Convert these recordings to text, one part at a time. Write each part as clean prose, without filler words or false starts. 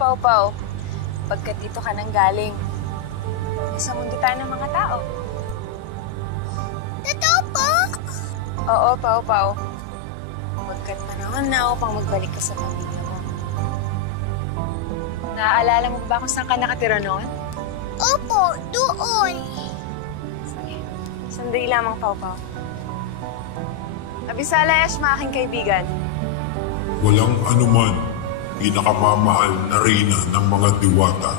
Pau Pau. Pagkat dito ka nang galing. Nasa mundo tayo ng mga tao. Totoo po? Oo, Pau Pau. Pagkat panahon na upang magbalik ka sa pamilya mo. Naaalala mo ba kung saan ka nakatira noon? Opo, doon. Sige. Sandali lamang, Pau Pau. Abisalayas, mga aking kaibigan. Walang anuman, pinakamamahal na reyna ng mga diwata.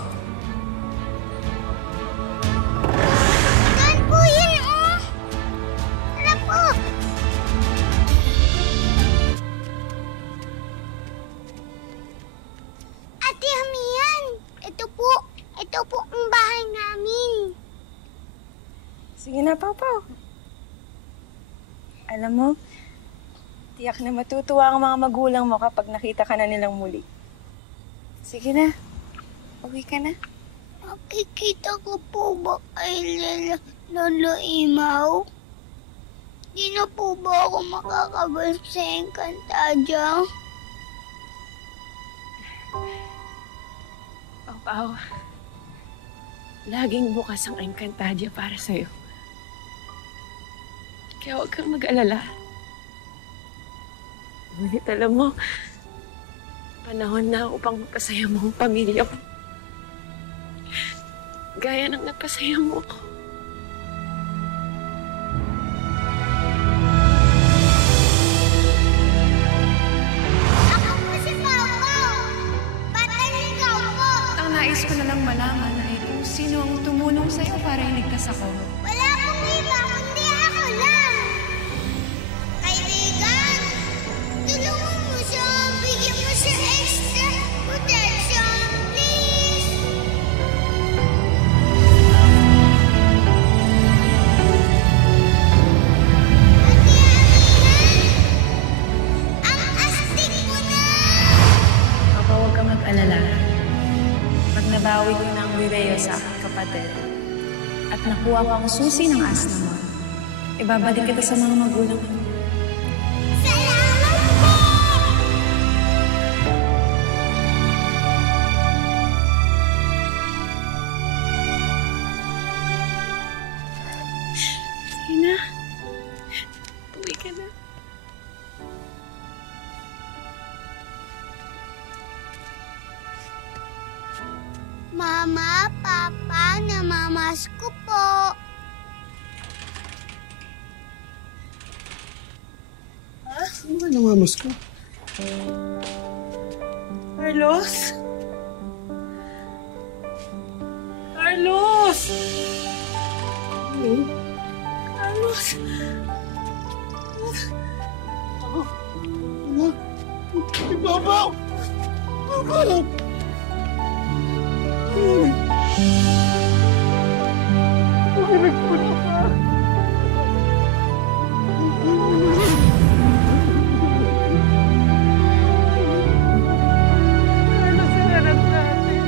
Saan po yun, oh? Tara po. Ate Hamian, ito po ang bahay namin. Sige na, Pau Pau. Alam mo, tiyak na matutuwa ang mga magulang mo kapag nakita ka na nilang muli. Sige na. Uwi ka na. Makikita ko po ba kay Lolo Imaw? Di na po ba ako makakabalik sa Encantadia? Pau Pau, laging bukas ang Encantadia para sa'yo. Kaya huwag kang mag-alala. Ngunit alam mo, panahon na upang magpasaya mo ang pamilya mo. Gaya ng nagpasaya mo ako. Ako po si Papa! Pataligaw po! Ang nais ko na lang malaman ay kung sino ang tumulong sa'yo para iligtas ako. Wala pong iba, kundi ako lang! Kaibigan, tulungan mo siya, bigyan mo siya extra protection, please! Ate Aminan, ang astig mo na! Papa, huwag kang mag-alala. Pag nabawi ko ng Vireo sa aking kapatid at nakuha ko ang susi ng asna mo, ibabalik kita sa mga magulang mo. Salamat po! Sige na. Uwi ka na. Mama, Papa, namamas ko po. Ano ba namamas ko? Carlos? Carlos! Carlos! Ibabaw! Ibabaw! Makinig po na ka! Carlos, sinanap natin.